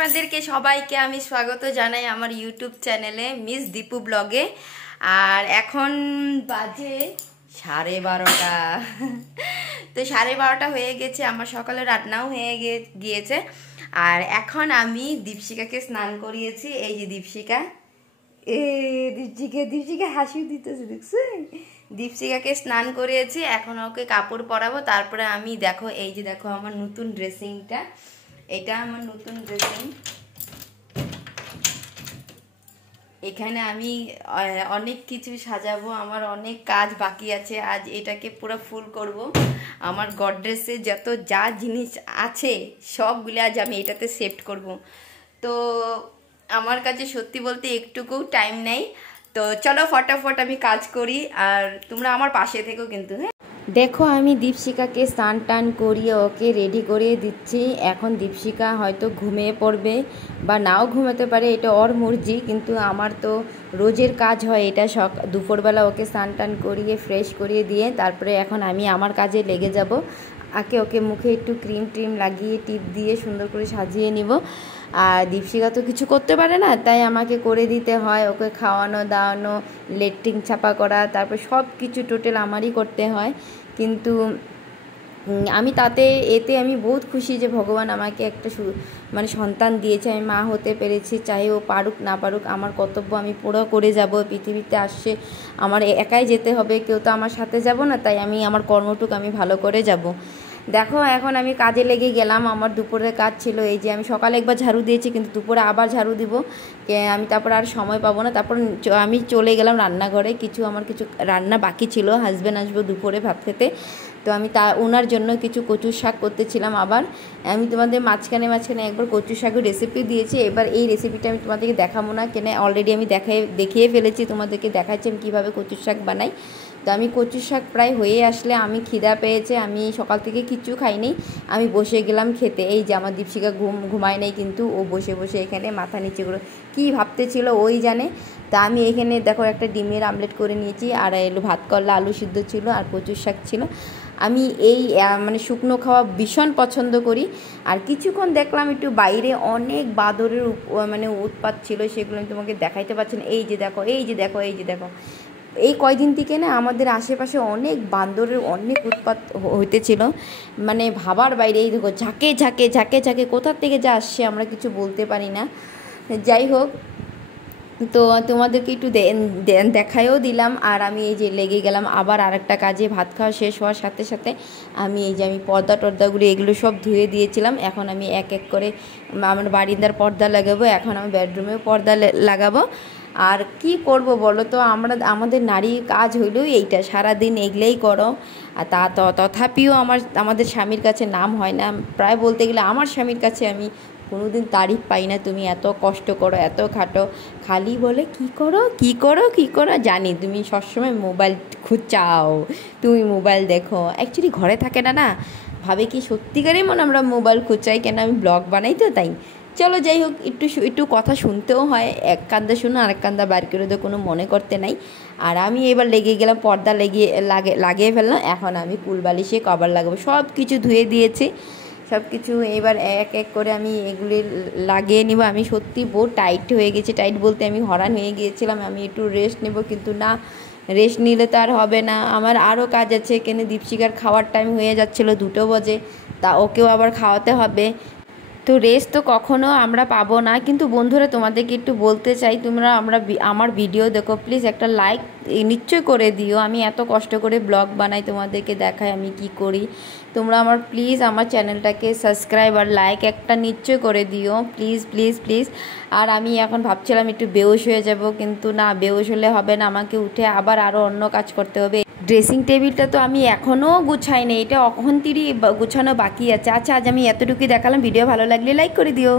আপনাদেরকে সবাইকে আমি স্বাগত জানাই আমার ইউটিউব চ্যানেলে মিস দীপু ব্লগে। আর এখন বাজে 12:30। তো 12:30 হয়ে গেছে, আমার সকালে রান্নাও হয়ে গিয়েছে। আর এখন আমি দীপশিকাকে স্নান করিয়েছি। এই যে দীপশিকা, দীপশিকা হাসি দিতেছে, দেখছেন? দীপশিকাকে স্নান করিয়েছি, এখন ওকে কাপড় পরাবো। তারপরে আমি দেখো, এই যে দেখো আমার নতুন ড্রেসিংটা, এটা আমার নতুন ড্রেসিং। এখানে আমি অনেক কিছু সাজাবো, আমার অনেক কাজ বাকি আছে। আজ এটাকে পুরো ফুল করব। আমার গডরেজে যত যা জিনিস আছে সবগুলো আজ আমি এটাতে সেট করব। তো আমার কাছে সত্যি বলতে একটুকু টাইম নেই। তো চলো ফটাফট আমি কাজ করি, আর তোমরা আমার পাশে থেকো কিন্তু। হ্যাঁ, দেখো আমি দীপশিকাকে স্নান টান করিয়ে ওকে রেডি করিয়ে দিচ্ছি। এখন দীপশিকা হয়তো ঘুমিয়ে পড়বে বা নাও ঘুমাতে পারে, এটা ওর মর্জি। কিন্তু আমার তো রোজের কাজ হয় এটা। দুপুরবেলা ওকে স্নান টান করিয়ে ফ্রেশ করিয়ে দিয়ে তারপরে এখন আমি আমার কাজে লেগে যাব। ওকে মুখে একটু ক্রিম ট্রিম লাগিয়ে টিপ দিয়ে সুন্দর করে সাজিয়ে নিব। আর দীপশিকা তো কিছু করতে পারে না, তাই আমাকে করে দিতে হয়। ওকে খাওয়ানো দাওয়ানো, লেট্রিন ছাপা করা, তারপর সব কিছু টোটাল আমারই করতে হয়। কিন্তু আমি এতে আমি বহুত খুশি যে ভগবান আমাকে একটা মানে সন্তান দিয়েছে, আমি মা হতে পেরেছি। চাই ও পারুক না পারুক, আমার কর্তব্য আমি পুরো করে যাব। পৃথিবীতে আসছে আমার একাই যেতে হবে, কেউ তো আমার সাথে যাব না। তাই আমি আমার কর্মটুকু আমি ভালো করে যাব। দেখো এখন আমি কাজে লেগে গেলাম। আমার দুপুরের কাজ ছিল, এই যে আমি সকালে একবার ঝাড়ু দিয়েছি, কিন্তু দুপুরে আবার ঝাড়ু দিব। আমি তারপর আর সময় পাবো না। তারপর আমি চলে গেলাম রান্নাঘরে। আমার কিছু রান্না বাকি ছিল, হাজব্যান্ড আসবো দুপুরে ভাত খেতে। তো আমি ওনার জন্য কিছু কচুর শাক করতেছিলাম। আবার আমি তোমাদের মাঝখানে একবার কচুর শাকের রেসিপি দিয়েছি। এবার এই রেসিপিটা আমি তোমাদেরকে দেখাবো না, কেন অলরেডি আমি দেখিয়ে ফেলেছি। তোমাদেরকে দেখাচ্ছি আমি কীভাবে কচুর শাক বানাই। তো আমি কচুর শাক প্রায় হয়ে আসলে আমি খিদা পেয়েছে, আমি সকাল থেকে কিচ্ছু খাইনি, আমি বসে গেলাম খেতে। এই যে আমার দীপশিকা ঘুমায় নেই, কিন্তু ও বসে বসে এখানে মাথা নিচে করে কী ভাবতেছিল ওই জানে। তা আমি এখানে দেখো একটা ডিমের আমলেট করে নিয়েছি, আর ভাত করলা আলু সিদ্ধ ছিল, আর কচুর শাক ছিল। আমি এই মানে শুকনো খাওয়া ভীষণ পছন্দ করি। আর কিছুক্ষণ দেখলাম একটু বাইরে অনেক বাদরের মানে উৎপাত ছিল, সেগুলো আমি তোমাকে দেখাইতে পারছি না। এই যে দেখো, এই কয়দিন থেকে না আমাদের আশেপাশে অনেক বান্দরের অনেক উৎপাত হইতেছিল, মানে ভাবার বাইরে। এই দেখো ঝাঁকে ঝাঁকে ঝাঁকে ঝাঁকে কোথার থেকে যা আসছে আমরা কিছু বলতে পারি না। যাই হোক, তো তোমাদেরকে একটু দেখায়ও দিলাম। আর আমি এই যে লেগে গেলাম আবার আরেকটা কাজে। ভাত খাওয়া শেষ হওয়ার সাথে সাথে আমি এই যে আমি টর্দাগুলো এগুলো সব ধুয়ে দিয়েছিলাম। এখন আমি এক এক করে আমার বারিন্দার পর্দা লাগাবো, এখন আমি বেডরুমেও পর্দা লাগাবো। আর কি করব বলো তো, আমাদের নারীর কাজ হইলেও এইটা, সারাদিন এগুলোই করো। আর তথাপিও আমাদের স্বামীর কাছে নাম হয় না। প্রায় বলতে গেলে আমার স্বামীর কাছে আমি কোনোদিন তারিফ পাই না। তুমি এত কষ্ট করো, এত খাটো, খালি বলে কি করো। জানি তুমি সবসময় মোবাইল খুঁচাও, তুমি মোবাইল দেখো। অ্যাকচুয়ালি ঘরে থাকে না, ভাবে কি সত্যিকারই মনে আমরা মোবাইল খুঁচাই, কেন আমি ব্লগ বানাই তো তাই। চলো যাই হোক, একটু কথা শুনতেও হয়। এক কান্দা শুনো আরেক কান্দা বার করে তো কোনো মনে করতে নাই। আর আমি এবার লেগে গেলাম, পর্দা লাগিয়ে ফেললাম। এখন আমি কুলবালিশে কভার লাগাবো, সব কিছু ধুয়ে দিয়েছি সব কিছু। এবার এক এক করে আমি এগুলি লাগিয়ে নিব। আমি সত্যি বহুত টাইট হয়ে গেছি, টাইট বলতে আমি হরান হয়ে গিয়েছিলাম। আমি একটু রেস্ট নেব, কিন্তু না, রেস্ট নিলে তো আর হবে না, আমার আরও কাজ আছে। কেন দীপশিকার খাওয়ার টাইম হয়ে যাচ্ছিলো 2 বাজে, তা ওকেও আবার খাওয়াতে হবে। তো রেস্ট তো কখনো আমরা পাবো না। কিন্তু বন্ধুরা তোমাদেরকে একটু বলতে চাই, আমার ভিডিও দেখো, প্লিজ একটা লাইক নিশ্চয় করে দিও। আমি এত কষ্ট করে ব্লগ বানাই, তোমাদেরকে দেখাই আমি কি করি। তোমরা প্লিজ আমার চ্যানেলটাকে সাবস্ক্রাইব আর লাইক একটা নিশ্চয় করে দিও, প্লিজ প্লিজ প্লিজ। আর আমি এখন ভাবছিলাম একটু বেহুশ হয়ে যাব, কিন্তু না, বেহুশ হলে হবে না, আমাকে উঠে আবার আরও অন্য কাজ করতে হবে। ড্রেসিং টেবিলটা তো আমি এখনও গুছাইনি, এটা অখন্তিরই গুছানো বাকি আছে। আচ্ছা, আজ আমি এতটুকুই দেখালাম। ভিডিও ভালো লাগলে লাইক করে দিও।